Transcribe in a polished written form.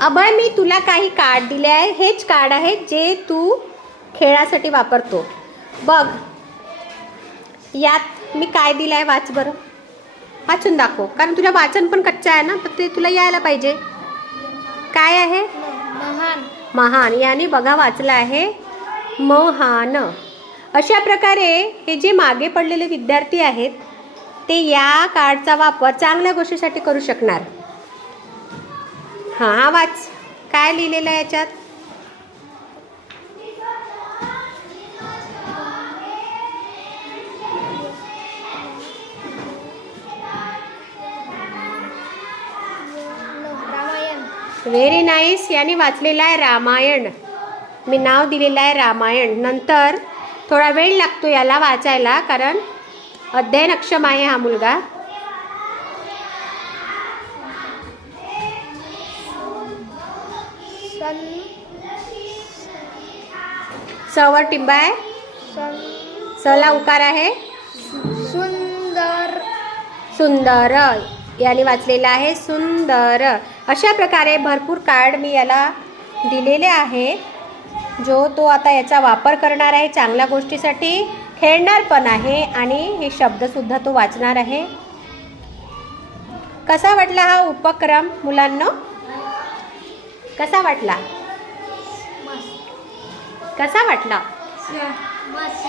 अभय, मी तुला काही कार्ड दिले आहे. हेच कार्ड आहेत जे तू खेळासाठी वापरतो. बघ, यात मी काय दिलं आहे वाच बरं. वाचून दाखव, कारण तुझं वाचन पण कच्चं आहे ना, तर ते तुला यायला पाहिजे. काय आहे? महान. महान. याने बघा वाचलं आहे महान. अशा प्रकारे हे जे मागे पडलेले विद्यार्थी आहेत ते या कार्डचा वापर चांगल्या गोष्टीसाठी करू शकणार. हां, हा वाच. काय लिहिलेलं आहे याच्यात? रामायण. Very nice. याने वाचलेलं आहे रामायण. मी नाव दिलेलं आहे रामायण. नंतर थोडा वेळ लागतो याला वाचायला, कारण अध्ययनक्षम आहे हा मुलगा. सवर टिंबा आहे. सला उकार आहे. सुंदर. सुंदर. याने वाचलेलं आहे सुंदर. अशा प्रकारे भरपूर कार्ड मी याला दिलेले आहे, जो तो आता याचा वापर करणार आहे चांगल्या गोष्टीसाठी, खेळणार पण आहे आणि हे शब्दसुद्धा तो वाचणार आहे. कसा वाटला हा उपक्रम मुलांनो? कसा वाटला? कसा वाटला? मस्त.